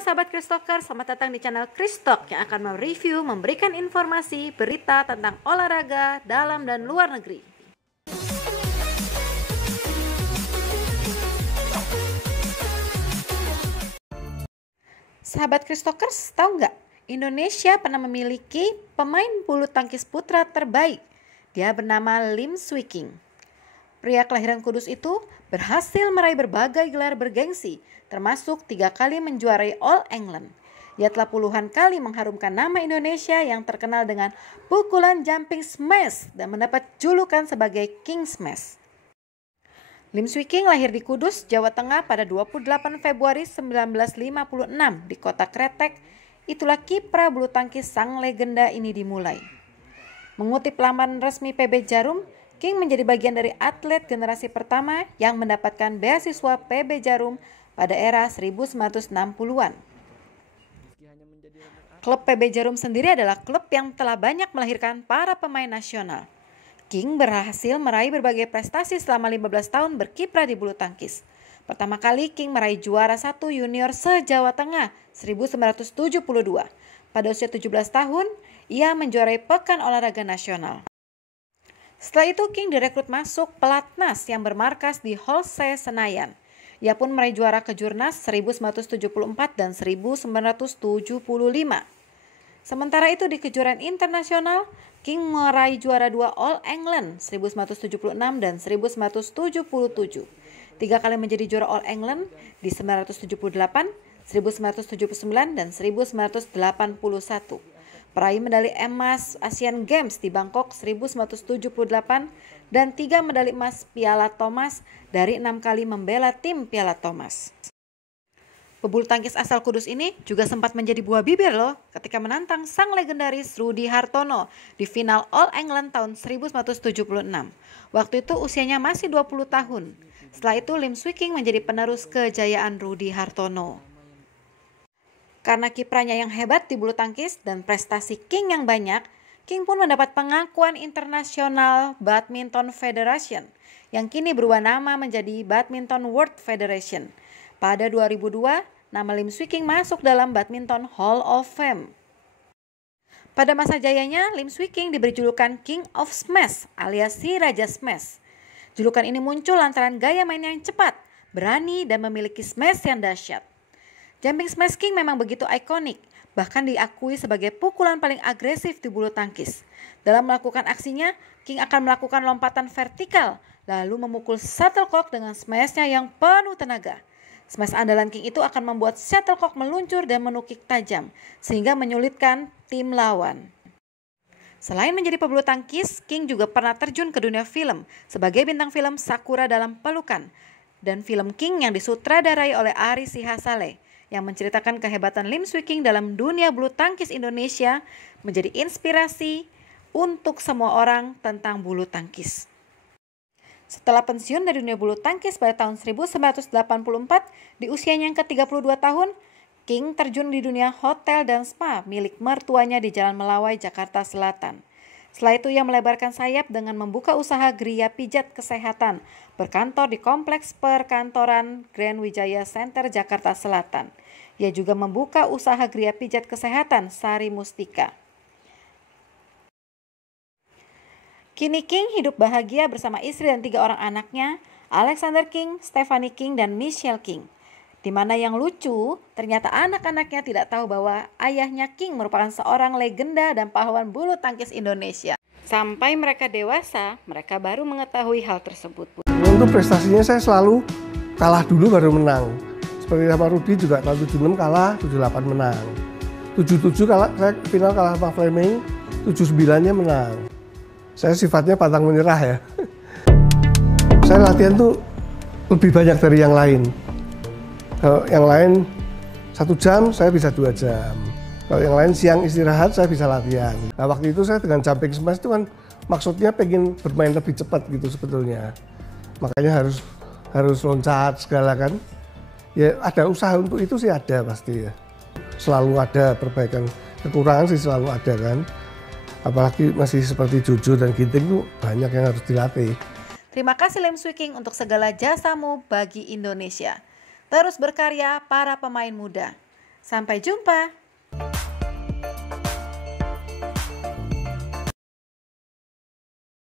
Halo sahabat Kristoker, selamat datang di channel Kristok yang akan mereview, memberikan informasi, berita tentang olahraga dalam dan luar negeri. Sahabat Kristokers, tahu nggak? Indonesia pernah memiliki pemain bulu tangkis putra terbaik. Dia bernama Lim Swee King. Pria kelahiran Kudus itu berhasil meraih berbagai gelar bergengsi, termasuk 3 kali menjuarai All England. Ia telah puluhan kali mengharumkan nama Indonesia yang terkenal dengan pukulan jumping smash dan mendapat julukan sebagai King Smash. Lim Swee King lahir di Kudus, Jawa Tengah pada 28 Februari 1956 di kota Kretek. Itulah kiprah bulu tangkis sang legenda ini dimulai. Mengutip laman resmi PB Jarum, King menjadi bagian dari atlet generasi pertama yang mendapatkan beasiswa PB Jarum pada era 1960-an. Klub PB Jarum sendiri adalah klub yang telah banyak melahirkan para pemain nasional. King berhasil meraih berbagai prestasi selama 15 tahun berkiprah di bulu tangkis. Pertama kali King meraih juara 1 junior se-Jawa Tengah 1972. Pada usia 17 tahun, ia menjuarai Pekan Olahraga Nasional. Setelah itu King direkrut masuk pelatnas yang bermarkas di Hall C Senayan. Ia pun meraih juara kejurnas 1974 dan 1975. Sementara itu di kejuaraan internasional, King meraih juara 2 All England 1976 dan 1977. 3 kali menjadi juara All England di 1978, 1979 dan 1981. Peraih medali emas Asian Games di Bangkok 1978 dan 3 medali emas Piala Thomas dari 6 kali membela tim Piala Thomas. Pebulu tangkis asal Kudus ini juga sempat menjadi buah bibir loh ketika menantang sang legendaris Rudy Hartono di final All England tahun 1976. Waktu itu usianya masih 20 tahun. Setelah itu Lim Swee King menjadi penerus kejayaan Rudy Hartono. Karena kiprahnya yang hebat di bulu tangkis dan prestasi King yang banyak, King pun mendapat pengakuan International Badminton Federation yang kini berubah nama menjadi Badminton World Federation. Pada 2002, nama Lim Swee King masuk dalam Badminton Hall of Fame. Pada masa jayanya, Lim Swee King diberi julukan King of Smash alias si Raja Smash. Julukan ini muncul lantaran gaya main yang cepat, berani dan memiliki smash yang dahsyat. Jumping Smash King memang begitu ikonik, bahkan diakui sebagai pukulan paling agresif di bulu tangkis. Dalam melakukan aksinya, King akan melakukan lompatan vertikal, lalu memukul shuttlecock dengan smashnya yang penuh tenaga. Smash andalan King itu akan membuat shuttlecock meluncur dan menukik tajam, sehingga menyulitkan tim lawan. Selain menjadi pebulu tangkis, King juga pernah terjun ke dunia film sebagai bintang film Sakura Dalam Pelukan dan film King yang disutradarai oleh Ari Sihasale, yang menceritakan kehebatan Lim Swee King dalam dunia bulu tangkis Indonesia menjadi inspirasi untuk semua orang tentang bulu tangkis. Setelah pensiun dari dunia bulu tangkis pada tahun 1984, di usianya yang ke-32 tahun, King terjun di dunia hotel dan spa milik mertuanya di Jalan Melawai, Jakarta Selatan. Setelah itu ia melebarkan sayap dengan membuka usaha geria pijat kesehatan berkantor di Kompleks Perkantoran Grand Wijaya Center, Jakarta Selatan. Ia juga membuka usaha geria pijat kesehatan Sari Mustika. Kini King hidup bahagia bersama istri dan 3 orang anaknya, Alexander King, Stephanie King, dan Michelle King. Di mana yang lucu, ternyata anak-anaknya tidak tahu bahwa ayahnya King merupakan seorang legenda dan pahlawan bulu tangkis Indonesia. Sampai mereka dewasa, mereka baru mengetahui hal tersebut. Untuk prestasinya saya selalu kalah dulu baru menang. Seperti sama Rudy juga tahun 76 kalah, 78 menang. 77 kalah, saya final kalah sama Fleming, 79-nya menang. Saya sifatnya pantang menyerah ya. Saya latihan tuh lebih banyak dari yang lain. Kalau yang lain 1 jam, saya bisa 2 jam. Kalau yang lain siang istirahat, saya bisa latihan. Nah waktu itu saya dengan jumping smash itu kan maksudnya pengen bermain lebih cepat gitu sebetulnya. Makanya harus loncat segala kan. Ya ada usaha untuk itu sih ada pasti ya. Selalu ada perbaikan, kekurangan sih selalu ada kan. Apalagi masih seperti Jojo dan Ginting tuh banyak yang harus dilatih. Terima kasih Lim Swee King untuk segala jasamu bagi Indonesia. Terus berkarya para pemain muda. Sampai jumpa.